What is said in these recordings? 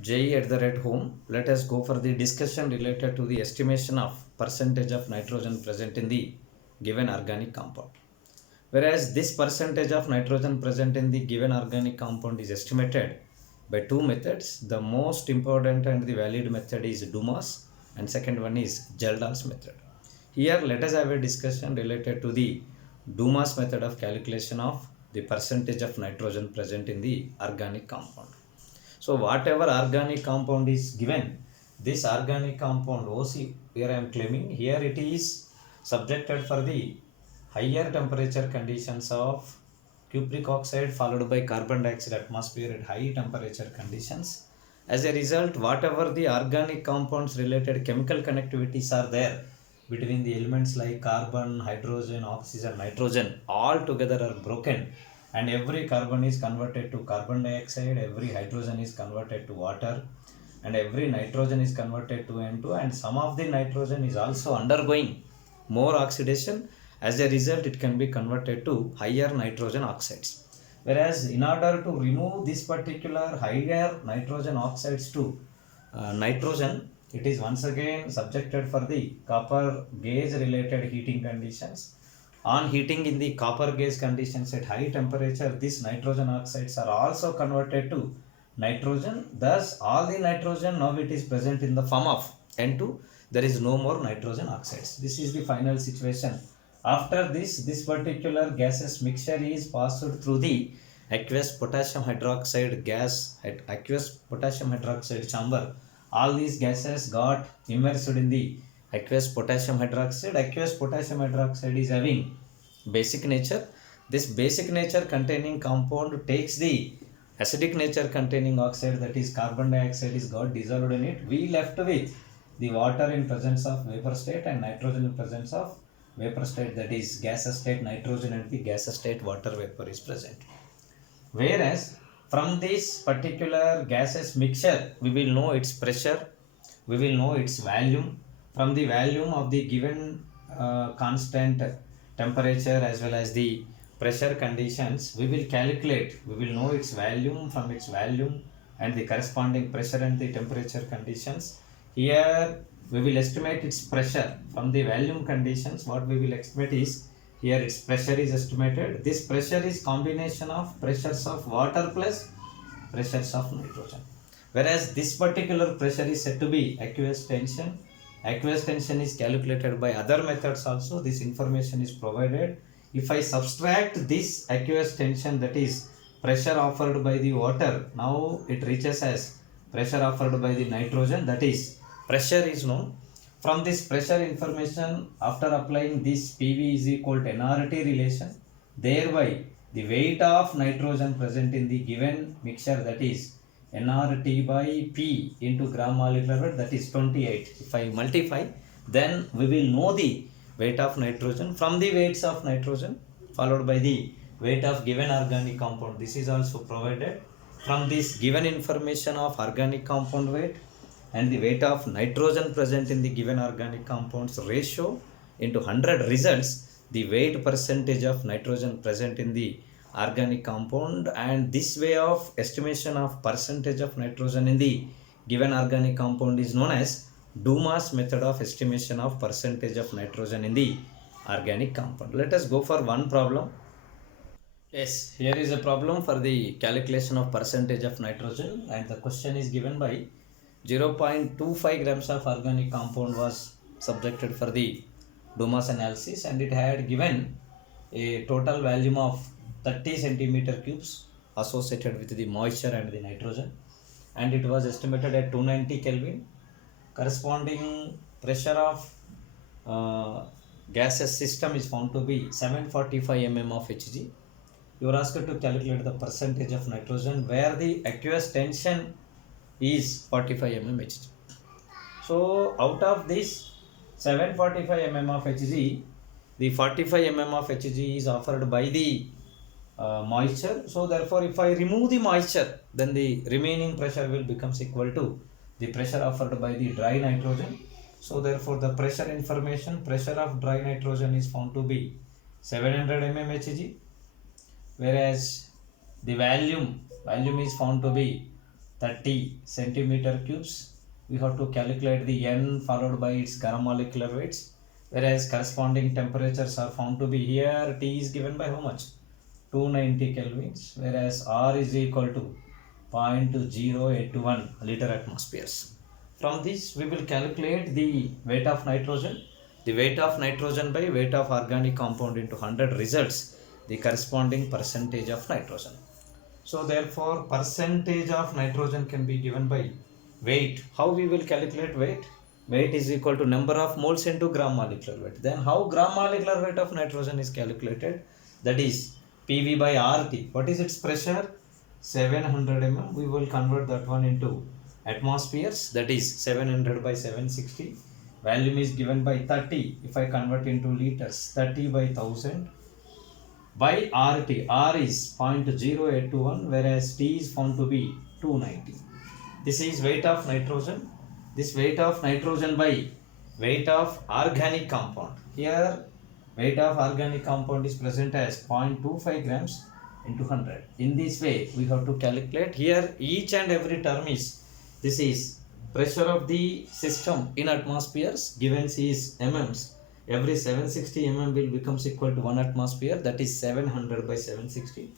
JE@home. Let us go for the discussion related to the estimation of percentage of nitrogen present in the given organic compound. Whereas this percentage of nitrogen present in the given organic compound is estimated by two methods. The most important and the valid method is Dumas, and second one is Geldan's method. Here let us have a discussion related to the Dumas method of calculation of the percentage of nitrogen present in the organic compound. So whatever organic compound is given, this organic compound OC, here I am claiming, here it is subjected for the higher temperature conditions of cupric oxide followed by carbon dioxide atmosphere at high temperature conditions. As a result, whatever the organic compounds related chemical connectivities are there between the elements like carbon, hydrogen, oxygen, nitrogen, all together are broken, and every carbon is converted to carbon dioxide, every hydrogen is converted to water, and every nitrogen is converted to N2, and some of the nitrogen is also undergoing more oxidation. As a result, it can be converted to higher nitrogen oxides. Whereas in order to remove this particular higher nitrogen oxides to nitrogen, it is once again subjected for the copper gauge related heating conditions. On heating in the copper gauge conditions at high temperature, these nitrogen oxides are also converted to nitrogen. Thus, all the nitrogen now it is present in the form of N2. There is no more nitrogen oxides. This is the final situation. After this particular gaseous mixture is passed through the aqueous potassium hydroxide gas at aqueous potassium hydroxide chamber. All these gases got immersed in the aqueous potassium hydroxide. Aqueous potassium hydroxide is having basic nature. This basic nature containing compound takes the acidic nature containing oxide, that is carbon dioxide, is got dissolved in it. We left with the water in presence of vapor state and nitrogen in presence of vapor state, that is gaseous state nitrogen and the gaseous state water vapor is present. Whereas from this particular gaseous mixture, we will know its pressure, we will know its volume. From the volume of the given constant temperature as well as the pressure conditions, we will calculate, we will know its volume. From its volume and the corresponding pressure and the temperature conditions, here we will estimate its pressure. From the volume conditions, what we will estimate is, here its pressure is estimated. This pressure is combination of pressures of water plus pressures of nitrogen. Whereas this particular pressure is said to be aqueous tension. Aqueous tension is calculated by other methods also. This information is provided. If I subtract this aqueous tension, that is pressure offered by the water, now it reaches as pressure offered by the nitrogen, that is pressure is known. From this pressure information, after applying this PV is equal to nRT relation, thereby the weight of nitrogen present in the given mixture, that is nRT by P into gram molecular weight, that is 28. If I multiply, then we will know the weight of nitrogen. From the weights of nitrogen followed by the weight of given organic compound, this is also provided. From this given information of organic compound weight and the weight of nitrogen present in the given organic compounds ratio into 100 results the weight percentage of nitrogen present in the organic compound. And this way of estimation of percentage of nitrogen in the given organic compound is known as Dumas method of estimation of percentage of nitrogen in the organic compound. Let us go for one problem. Yes, here is a problem for the calculation of percentage of nitrogen, and the question is given by 0.25 grams of organic compound was subjected for the Dumas analysis, and it had given a total volume of 30 centimeter cubes associated with the moisture and the nitrogen, and it was estimated at 290 Kelvin. Corresponding pressure of gaseous system is found to be 745 mm of Hg. You are asked to calculate the percentage of nitrogen where the aqueous tension is 45 mm Hg. So out of this 745 mm of Hg, the 45 mm of Hg is offered by the moisture. So therefore, if I remove the moisture, then the remaining pressure will becomes equal to the pressure offered by the dry nitrogen. So therefore, the pressure information, pressure of dry nitrogen is found to be 700 mm Hg, whereas the volume is found to be 30 centimeter cubes, we have to calculate the N followed by its gram molecular weights, whereas corresponding temperatures are found to be here. T is given by how much? 290 kelvins, whereas R is equal to 0.0821 liter atmospheres. From this, we will calculate the weight of nitrogen. The weight of nitrogen by weight of organic compound into 100 results the corresponding percentage of nitrogen. So therefore, percentage of nitrogen can be given by weight. How we will calculate weight? Weight is equal to number of moles into gram molecular weight. Then how gram molecular weight of nitrogen is calculated? That is PV by RT. What is its pressure? 700 mm. We will convert that one into atmospheres. That is 700 by 760. Volume is given by 30. If I convert into liters, 30 by 1000 by RT. R is 0.0821, whereas T is found to be 290. This is weight of nitrogen. This weight of nitrogen by weight of organic compound. Here weight of organic compound is present as 0.25 grams into 100. In this way we have to calculate. Here each and every term is, this is pressure of the system in atmospheres, given is mm's. Every 760 mm will becomes equal to 1 atmosphere, that is 700 by 760.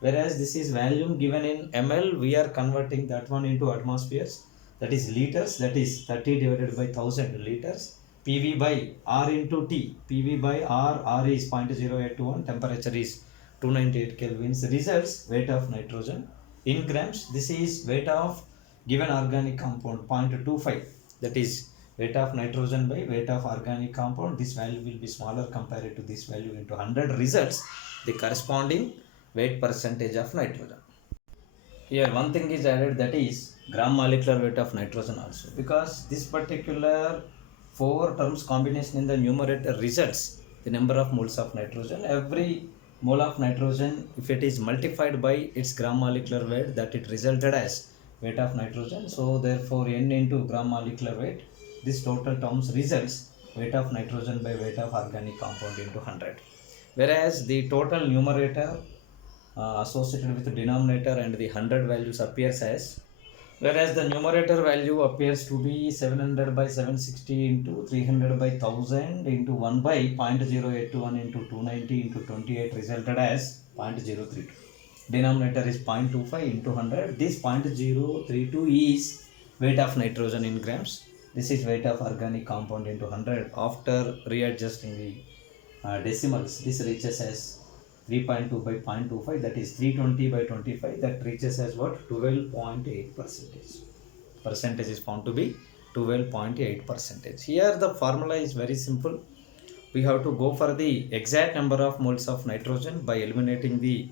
Whereas this is volume given in ml, we are converting that one into atmospheres, that is liters, that is 30 divided by 1000 liters. PV by R into T, PV by R is 0.0821, temperature is 298 kelvins. Results weight of nitrogen in grams. This is weight of given organic compound 0.25, that is weight of nitrogen by weight of organic compound. This value will be smaller compared to this value into 100 results the corresponding weight percentage of nitrogen. Here one thing is added, that is gram molecular weight of nitrogen also, because this particular four terms combination in the numerator results the number of moles of nitrogen. Every mole of nitrogen, if it is multiplied by its gram molecular weight, that it resulted as weight of nitrogen. So therefore N into gram molecular weight, this total terms results weight of nitrogen by weight of organic compound into 100. Whereas the total numerator associated with the denominator and the 100 values appears as, whereas the numerator value appears to be 700 by 760 into 300 by 1000 into 1 by 0.0821 into 290 into 28 resulted as 0.032. Denominator is 0.25 into 100. This 0.032 is weight of nitrogen in grams. This is weight of organic compound into 100. After readjusting the decimals, this reaches as 3.2 by 0.25, that is 320 by 25, that reaches as what? 12.8 percentage. Percentage is found to be 12.8 percentage. Here the formula is very simple. We have to go for the exact number of moles of nitrogen by eliminating the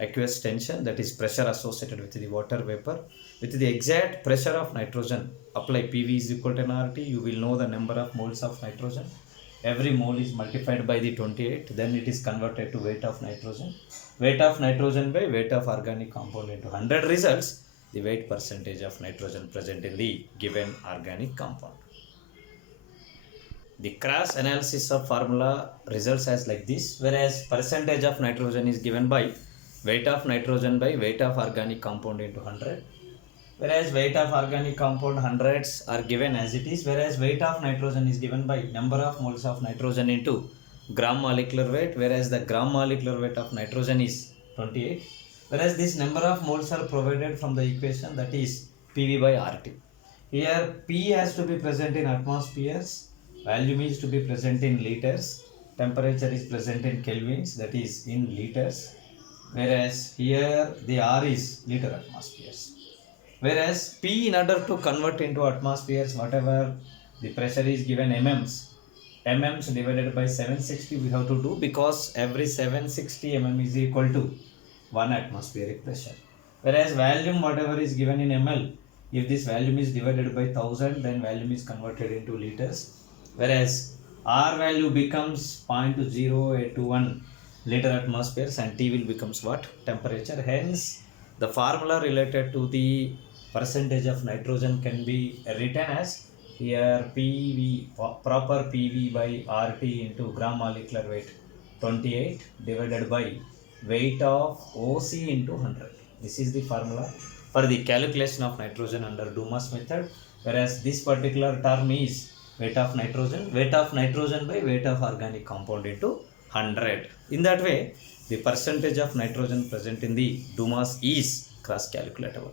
aqueous tension, that is pressure associated with the water vapor. With the exact pressure of nitrogen, apply PV is equal to RT, you will know the number of moles of nitrogen. Every mole is multiplied by the 28, then it is converted to weight of nitrogen. Weight of nitrogen by weight of organic compound into 100 results the weight percentage of nitrogen present in the given organic compound. The cross analysis of formula results as like this, whereas percentage of nitrogen is given by weight of nitrogen by weight of organic compound into 100. Whereas weight of organic compound hundreds are given as it is, whereas weight of nitrogen is given by number of moles of nitrogen into gram molecular weight, whereas the gram molecular weight of nitrogen is 28. Whereas this number of moles are provided from the equation, that is PV by RT. Here P has to be present in atmospheres, volume is to be present in liters, temperature is present in kelvins, that is in liters, whereas here the R is liter atmospheres. Whereas P, in order to convert into atmospheres, whatever the pressure is given mm's divided by 760 we have to do, because every 760 mm is equal to 1 atmospheric pressure. Whereas volume, whatever is given in ml, if this volume is divided by 1000, then volume is converted into liters. Whereas R value becomes 0.0821 liter atmospheres and T will becomes what? Temperature. Hence, the formula related to the percentage of nitrogen can be written as here PV, proper PV by RT into gram molecular weight 28 divided by weight of OC into 100. This is the formula. for the calculation of nitrogen under Duma's method, whereas this particular term is weight of nitrogen by weight of organic compound into 100. In that way, the percentage of nitrogen present in the Duma's is cross calculatable.